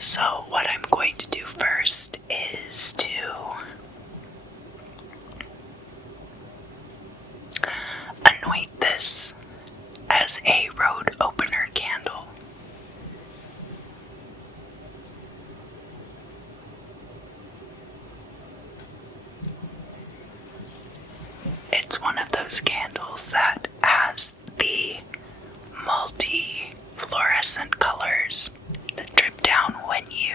So what I'm going to do first is to anoint this as a road opener candle. It's one of those candles that has the multi-fluorescent colors that drip down when you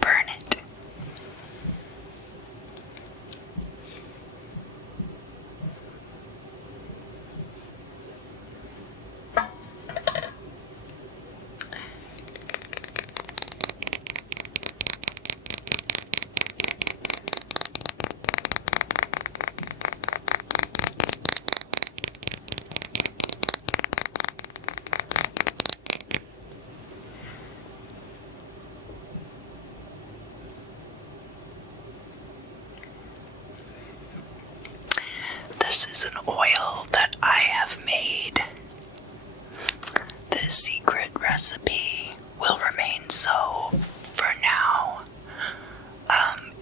burn it. This is an oil that I have made. The secret recipe will remain so for now.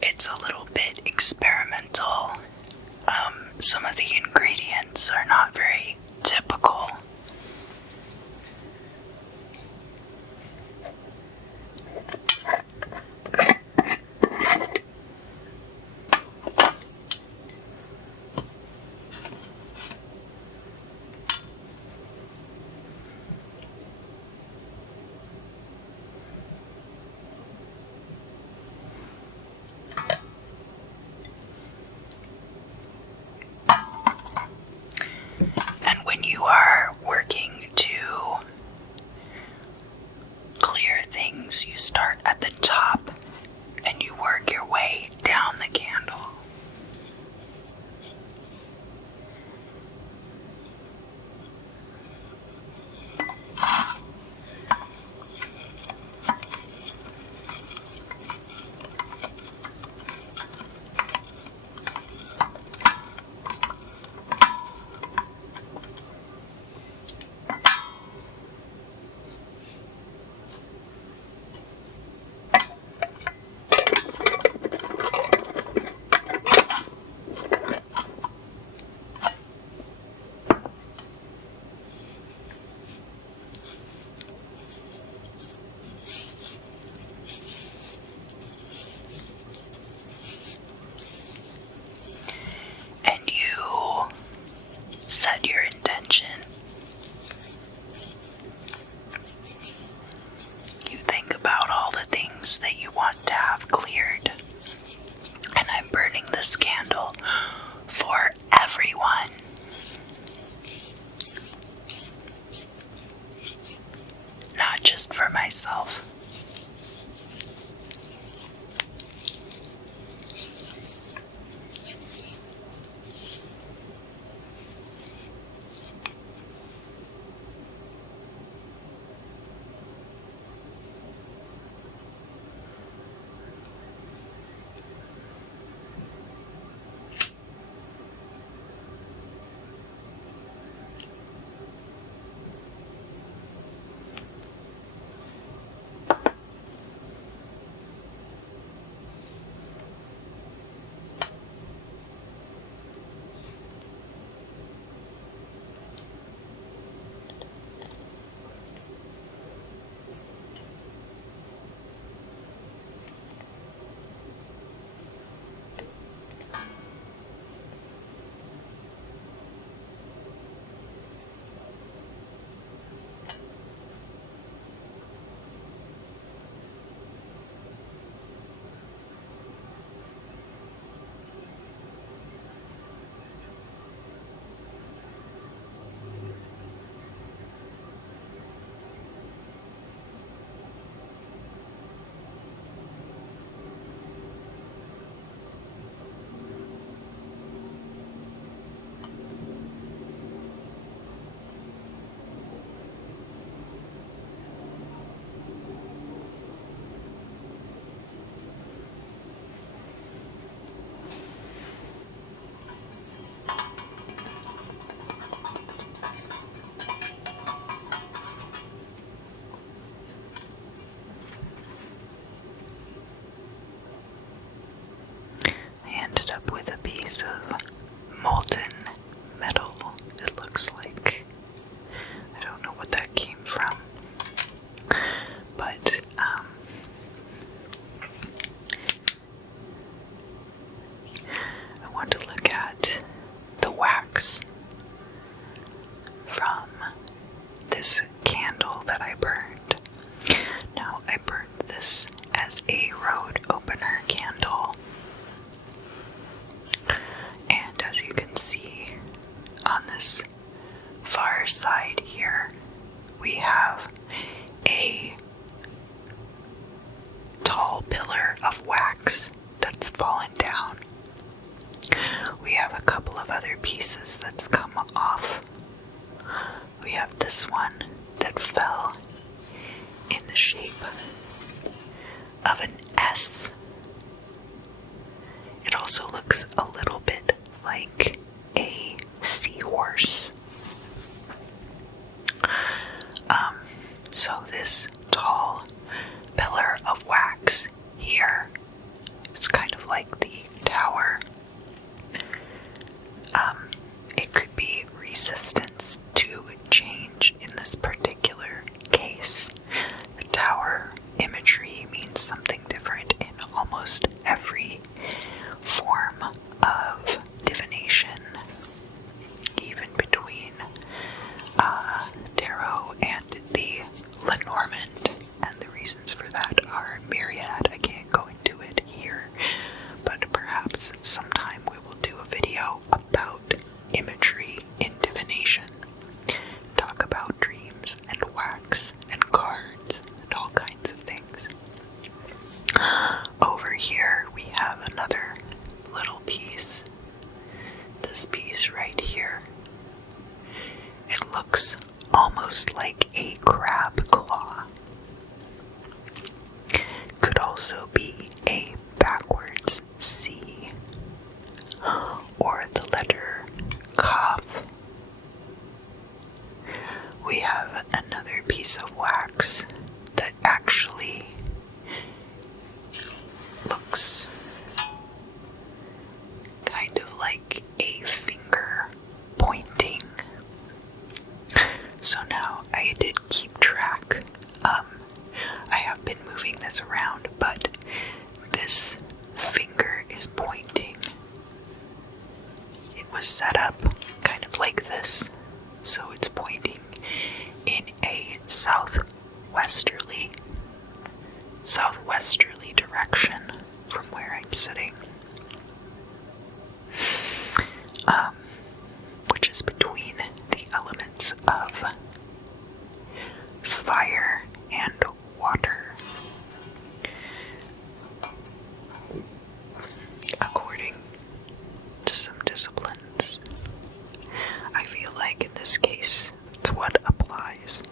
It's a little bit experimental. Some of the ingredients are not very typical. And when you are working to clear things, you start at the top and you work your way down the candle. And you set your intention. You think about all the things that you want to have cleared. And I'm burning this candle for everyone. Not just for myself. of an S. It also looks a little bit like a seahorse. So this tall pillar of wax here is kind of like the tower. It could be resistance to change in this particular case. The tower imagery means something different in almost every form of divination, even between tarot and the Lenormand, and the reasons for that are myriad. I can't go into it here, but perhaps sometime we will do a video about imagery in divination, talk about dreams and wax and cards and all kinds of things. Over here we have another little piece. This piece right here. It looks almost like a crab claw. Could also be a backwards C or the letter Kaf. We have another piece of wax that actually looks kind of like a finger pointing. So now I did keep track. I have been moving this around, but this finger is pointing. It was set up kind of like this, so it's pointing in a southwesterly direction from where I'm sitting, which is between the elements of fire and water. According to some disciplines, I feel like in this case, it's what applies.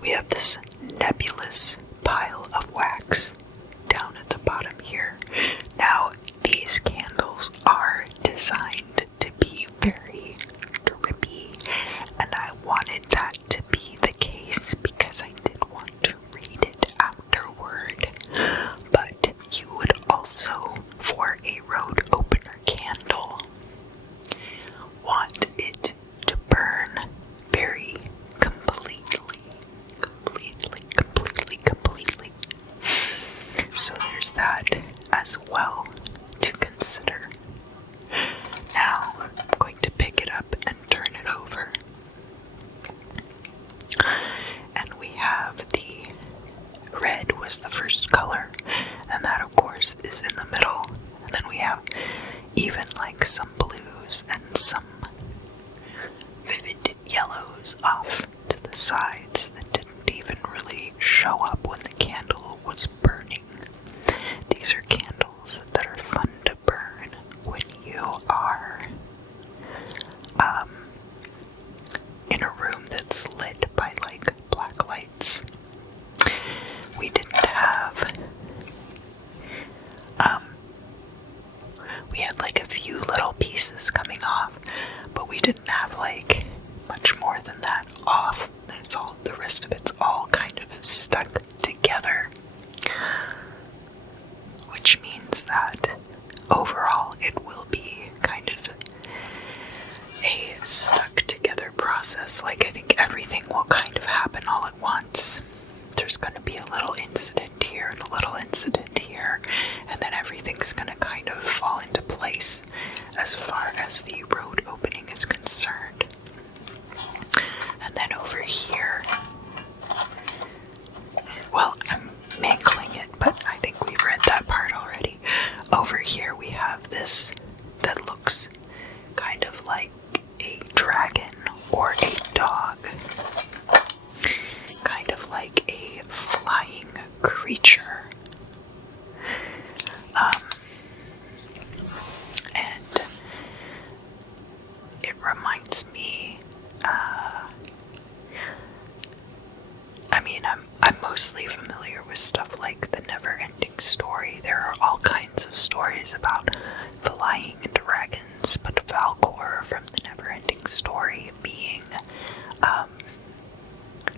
We have this nebulous pile of wax down at the bottom here. Now, these candles are designed to be very drippy, and I wanted that to be the case because I did want to read it afterward. But you would also, for a road opener candle, want it to burn very completely. So there's that as well to consider. Now I'm going to pick it up and turn it over. And we have the red was the first color, and that of course is in the middle. And then we have even like some blues and some vivid yellows off to the sides that didn't even really show up when the candle was burning. These are candles that are fun to burn when you are in a room that's lit by like black lights. We didn't have we had like a few little pieces coming off, but we didn't have like much more than that off. That's all, the rest of it's all kind of stuck together, which means that overall it will be kind of a stuck together process. Like, I think everything will kind of happen all at once. There's going to be a little incident here and a little incident here, and then everything's going to kind of fall into place as far as the road opening is concerned. And then over here, well, I'm mangling it, but I think we've read that part already. Over here we have this that looks kind of like a dragon or a dog. Kind of like a flying creature. And it reminds me mostly familiar with stuff like The Never-Ending Story. There are all kinds of stories about flying dragons, but Falcor from The Never-Ending Story being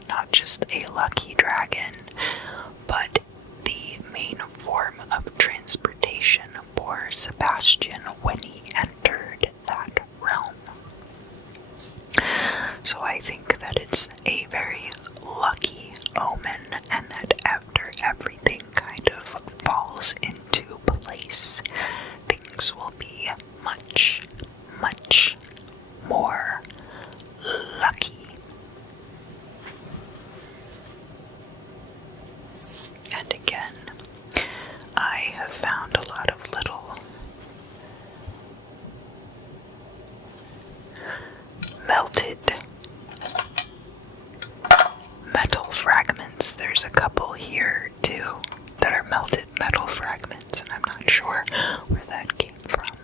not just a lucky dragon, but the main form of transportation for Sebastian when he entered that realm. So I think that it's a very lucky omen, and that after everything kind of falls into place, things will be much, much more lucky. And again, I have found a lot of little melted metal fragments. There's a couple here too that are melted metal fragments, and I'm not sure where that came from.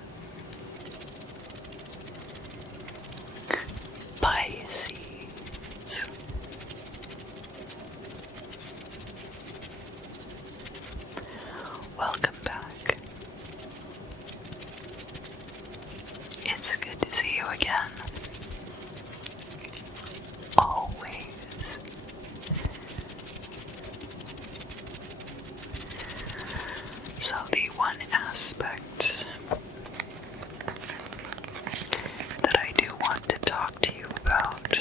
Pisces. Welcome back. It's good to see you again. Always. So the one aspect that I do want to talk to you about,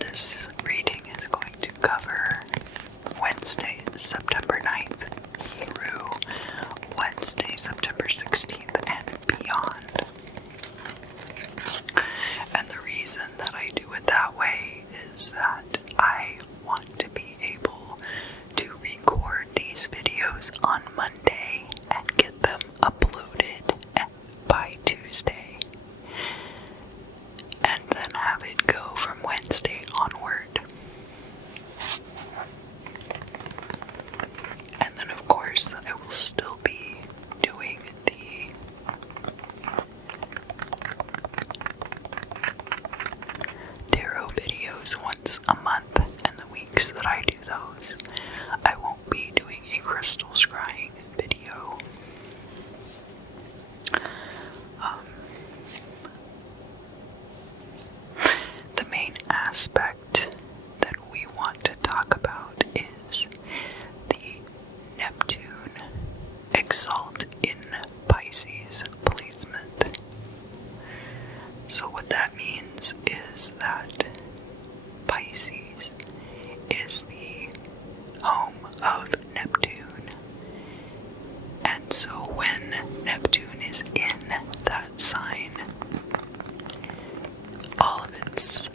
this reading is going to cover Wednesday, September 9th through Wednesday, September 16th and beyond. And the reason that I do it that way is that I want to be able to record these videos on Monday and get them uploaded by Tuesday, and then have it go from Wednesday onward. And then of course I will still be doing the tarot videos once a month, and the weeks that I do those, I won't be doing a crystal scrying video. The main aspect that we want to talk about is the Neptune Exalt in Pisces placement. So what that means is that Pisces is the home of Neptune. And so when Neptune is in that sign, all of its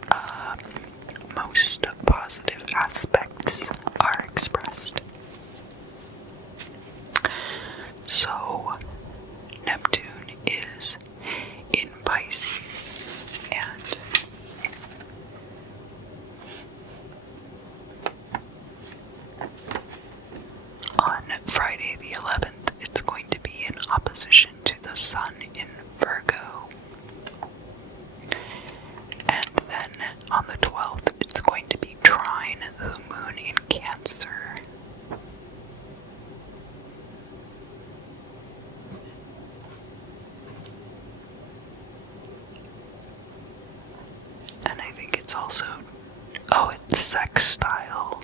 most positive aspects are expressed. So Neptune is in Pisces, and on Friday the 11th, it's going to be in opposition to the Sun in Virgo. And then on the 12th, it's going to be trine the Moon in Cancer. And I think it's also, it's sextile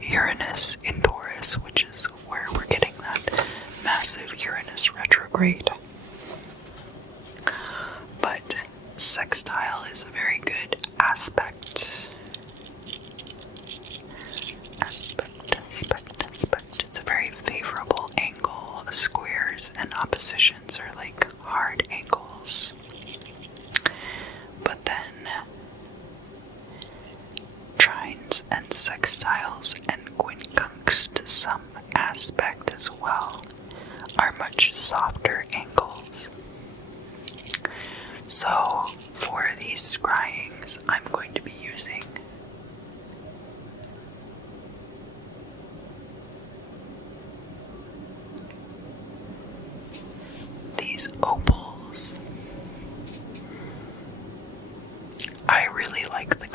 Uranus in Taurus, which is where we're getting that massive Uranus retrograde. But sextile is a very good aspect. It's a very favorable angle. Squares and oppositions are like hard angles. But then trines and sextiles and quincunx to some aspect as well are much softer angles. So for these scryings, I'm going to be using these opals. I really like the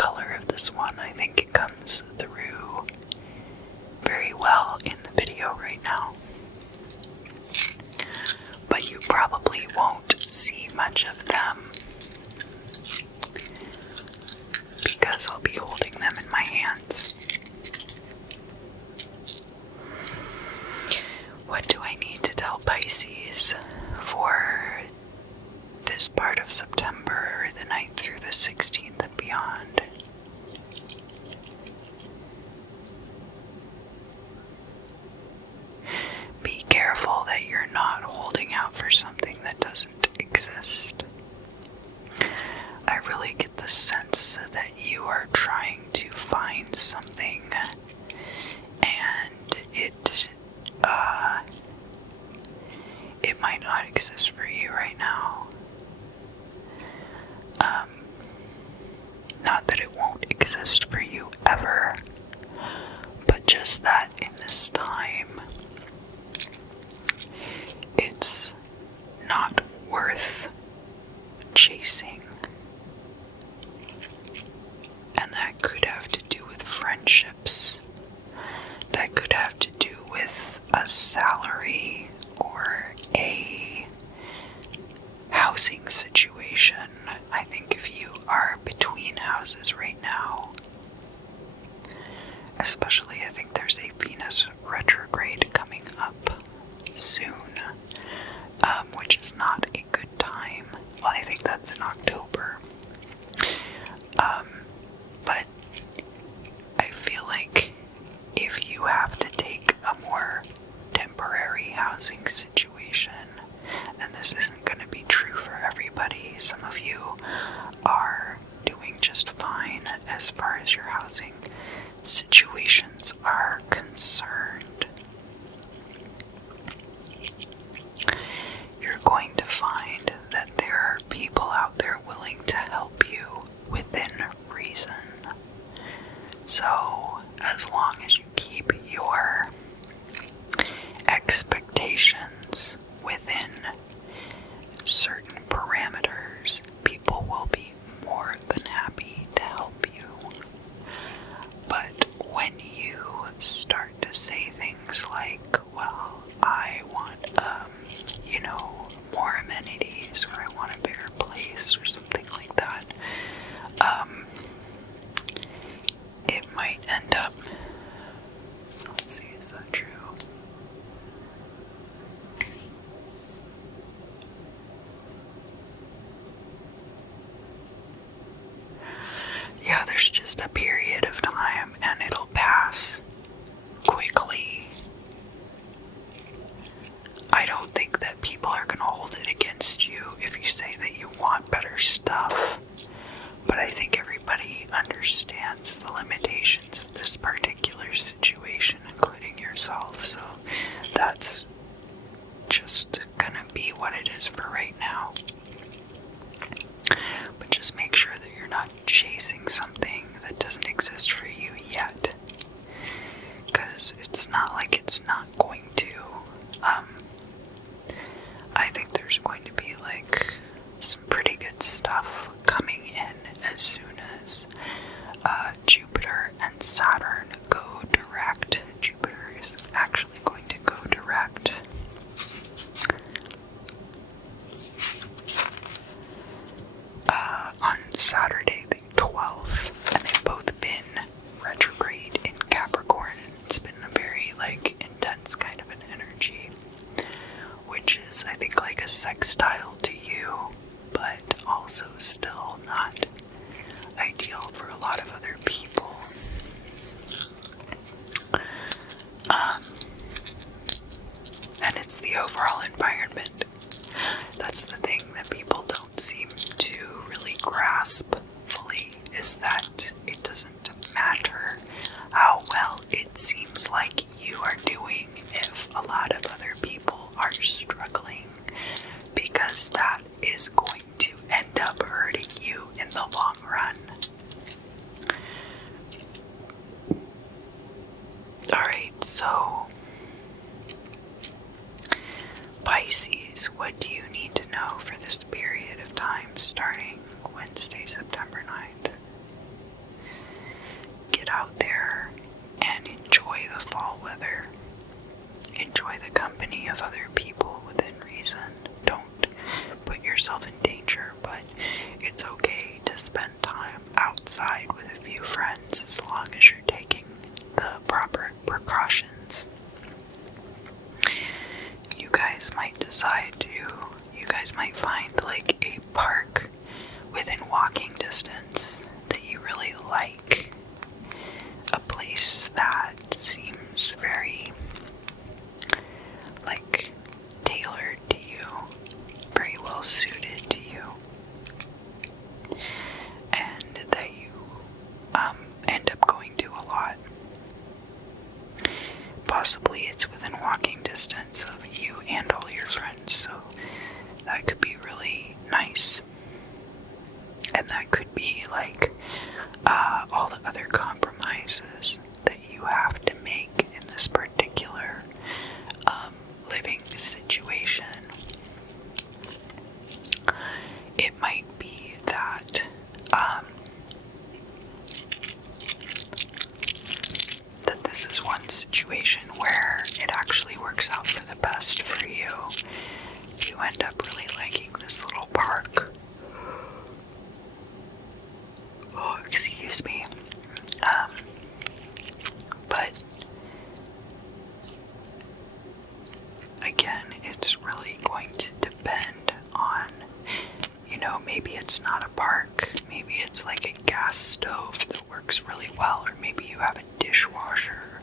sense that you are trying to find something and it might not exist for you right now. Not that it won't exist for you ever, but just that in this time, it's not worth chasing. And that could have to do with friendships. That could have to do with a salary or a housing situation. I think if you are between houses right now, especially I think there's a Venus retrograde coming up soon, which is not a good time. Well, I think that's in October. But I feel like if you have to take a more temporary housing situation, and this isn't going to be true for everybody, some of you are doing just fine as far as your housing situations are concerned. You're going to find that there are people out there willing to help you within reason. So, as long as you keep your expectations within certain parameters, people will be more than happy to help you. But when you start to say things like, well, I want, more amenities, or I want a bigger place, or something like that, it might end up, let's see, is that true? Yeah, there's just a period of time and it'll pass quickly. I don't think that people are going to hold it against you if you say that you want better stuff, but I think everybody understands the limitations of this particular situation, including yourself, so that's just going to be what it is for right now. But just make sure that you're not chasing something that doesn't exist for you yet, because it's not like it's not going to. I think there's going to be like some pretty good stuff coming in as soon as Jupiter and Saturn go direct. Jupiter is actually going to go direct on Saturday the 12th, and they've both been retrograde in Capricorn, and it's been a very intense kind of an energy, which is I think like a sextile to you, but also still not ideal for a lot of other people. And it's the overall environment. That's the thing that people don't seem to really grasp fully, is that it doesn't matter how well it seems like you are doing if a lot of other people are struggling, because that is going to end up hurting you in the long run. Alright, so Pisces, what do you need to know for this period of time starting Wednesday, September 9th? Get out there and enjoy the fall weather. Enjoy the company of other people within reason. Don't put yourself in danger, but it's okay to spend time outside with a few friends as long as you're taking the proper precautions. You guys might find like a park within walking distance that you really like. A place that seems very tailored to you, very well suited to you. And And that could be like all the other compromises that you have to make in this particular living situation. It might be that that this is one situation where it actually works out for the best for you. You end up really liking this little park. Oh, excuse me. But again, it's really going to depend on, maybe it's not a park, maybe it's like a gas stove that works really well, or maybe you have a dishwasher,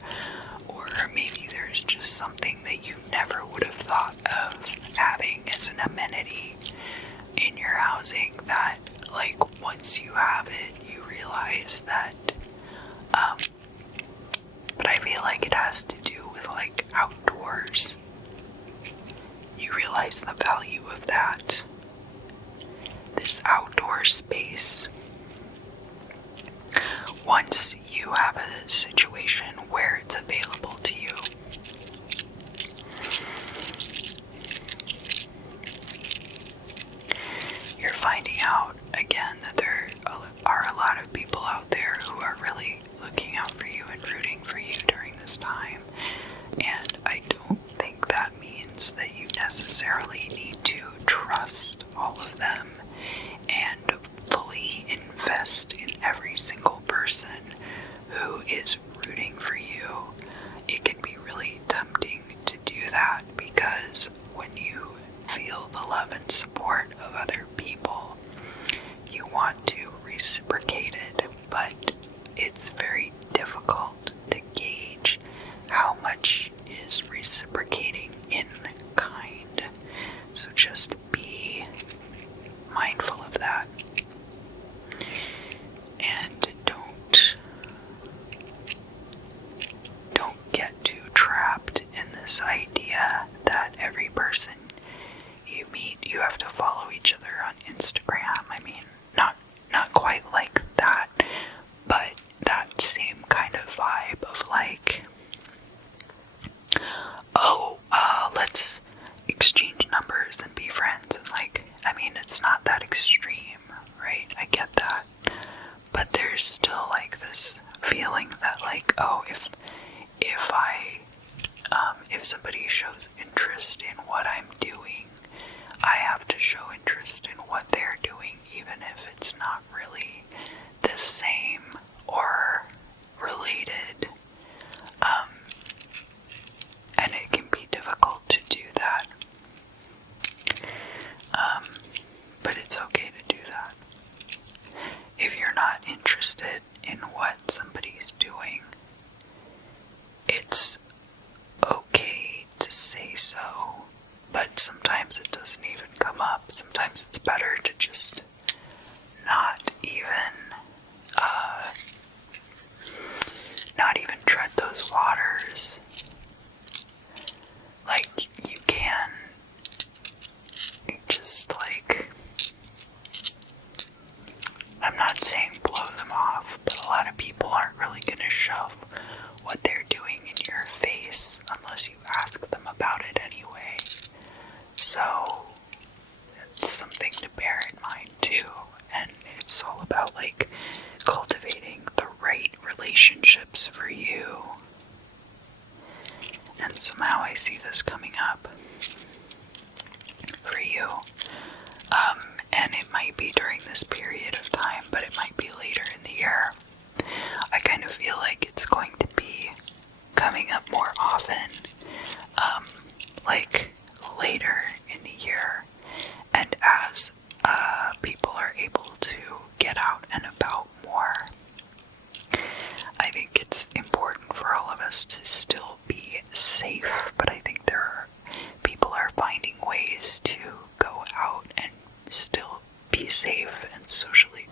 or maybe there's just something that you never would have thought of having as an amenity in your housing that, like, once you have it, you realize that, but I feel like it has to do with, like, outdoors. You realize the value of that. This outdoor space. Once you have a situation where it's available to you. You're finding out, again, that there are a lot of people out there who are really looking out for you and rooting for you during this time. And I don't think that means that you necessarily need to trust all of them and fully invest in every single person who is rooting for you. It can be really tempting to do that because when you feel the love and support of other people, you want to reciprocate it, but it's very difficult to gauge how much is reciprocating in kind. So just be mindful of that. And don't get too trapped in this idea that every person you meet, you have to follow each other on Instagram. I mean, not quite like that, but that same kind of vibe of like, let's exchange numbers and be friends, and like, I mean, it's not that extreme, right? I get that, but there's still like this feeling that like, oh, if somebody shows interest in what I'm doing, I have to show interest in what they're doing, even if it's not really the same or related. And it can be difficult to do that. But it's okay to do that. If you're not interested in what somebody's doing, it's okay to say so, but sometimes it doesn't even come up. Sometimes it's better to just not even tread those waters. Like, you can just, like, I'm not saying blow them off, but a lot of people aren't really going to shove what they're doing in your face unless you ask them about it anyway. So it's something to bear in mind too, and it's all about like cultivating the right relationships for you. And somehow I see this coming up for you. And it might be during this period of time, but it might be later in the year. I kind of feel like it's going to be coming up more often, like later in the year, and as people are able to get out and about more. I think it's important for all of us to still be safe, but I think people are finding ways to go out and still be safe and socially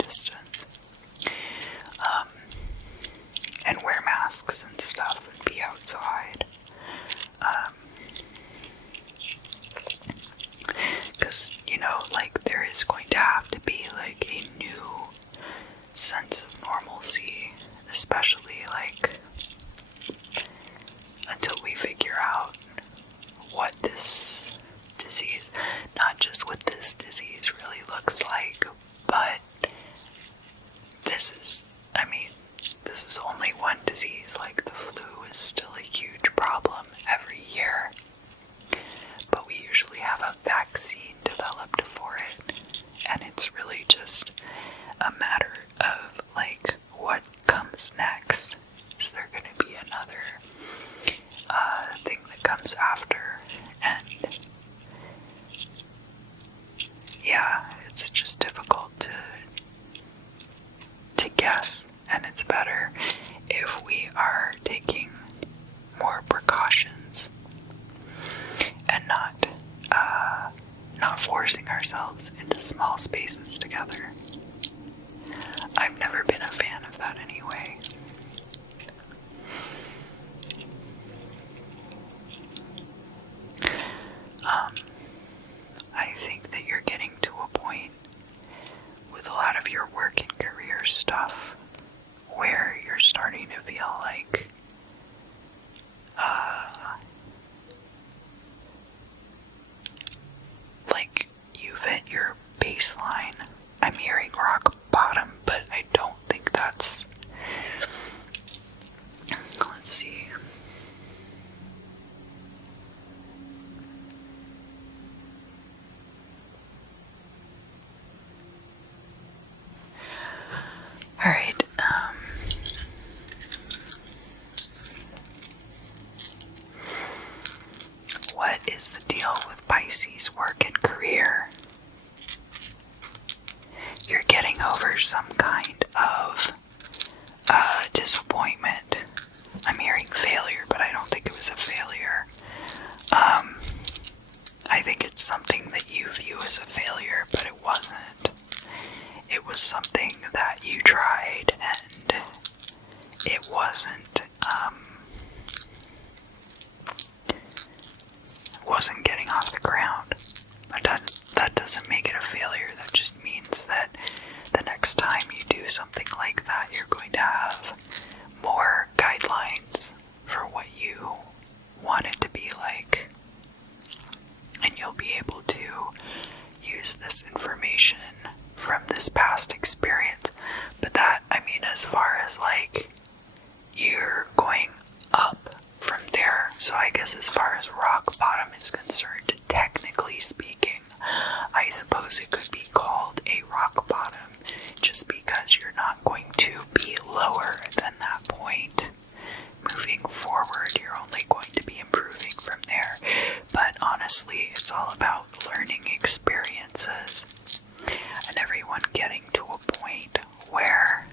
matter of like what comes next. Is there going to be another thing that comes after? And yeah, it's just difficult to guess, and it's better if we are taking more precautions and not forcing ourselves into small spaces together. I've never been a fan of that anyway. I think that you're getting to a point with a lot of your work and career stuff where you're starting to feel like you've hit your baseline. I'm hearing rock bottom, but I don't think that's... Let's see. Alright, what is the deal with Pisces work and career? You're getting over some kind of disappointment. I'm hearing failure, but I don't think it was a failure. I think it's something that you view as a failure, but it wasn't. It was something that you tried and it wasn't getting off the ground. But that doesn't make it a failure. That just means that the next time you do something like that, you're going to have more guidelines for what you want it to be like. And you'll be able to use this information from this past experience. But that, I mean, as far as like you're going up from there, so I guess as far as rock bottom is concerned, technically speaking, I suppose it could be called a rock bottom just because you're not going to be lower than that point. Moving forward, you're only going to be improving from there. But honestly, it's all about learning experiences and everyone getting to a point where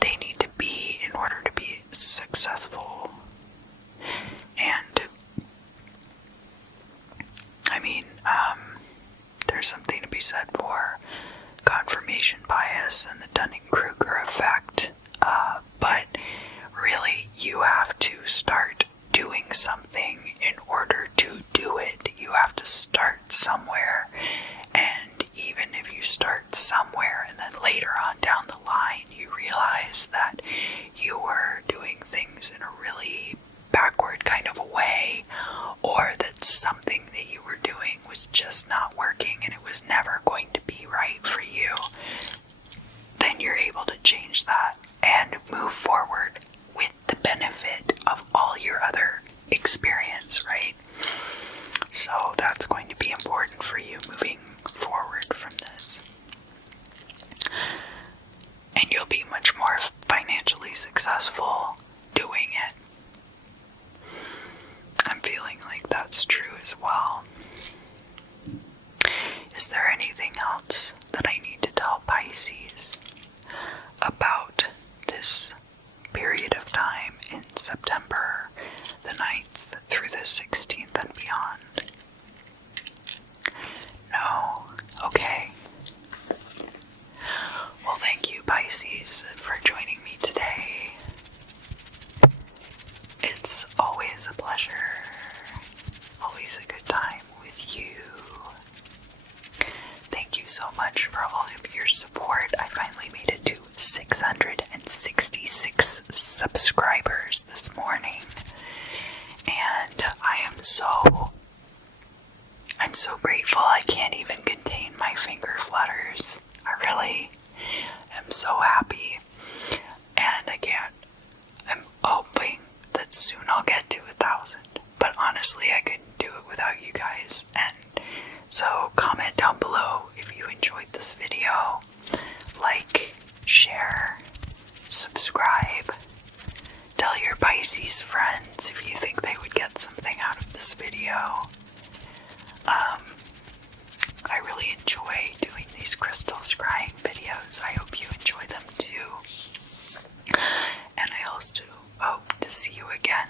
they need to be in order to be successful. And I mean, there's something to be said for confirmation bias and the Dunning-Kruger effect, but really you have to start doing something in order to do it. You have to start somewhere, and even if you start somewhere and then later on down the line you realize that you were doing things in a really backward kind of a way, or that something that you were doing was just not working and it was never going to be right for you, then you're able to change that and move forward with the benefit of all your other experience, right? So that's going to be important for you moving forward from this. And you'll be much more financially successful doing it. I'm feeling like that's true as well. Is there anything else that I need to tell Pisces about this period of time in September the 9th through the 16th and beyond? No? Okay. Well, thank you, Pisces, for joining me today. It's always a pleasure. Always a good time with you. Thank you so much for all of your support. I finally made it to 666 subscribers this morning. And I'm so grateful. I can't even contain my finger flutters. I really am so happy. And I'm hoping that soon I'll get to 1,000. But honestly, I couldn't do it without you guys. And so comment down below if you enjoyed this video. Pisces friends if you think they would get something out of this video. I really enjoy doing these crystal scrying videos. I hope you enjoy them too. And I also hope to see you again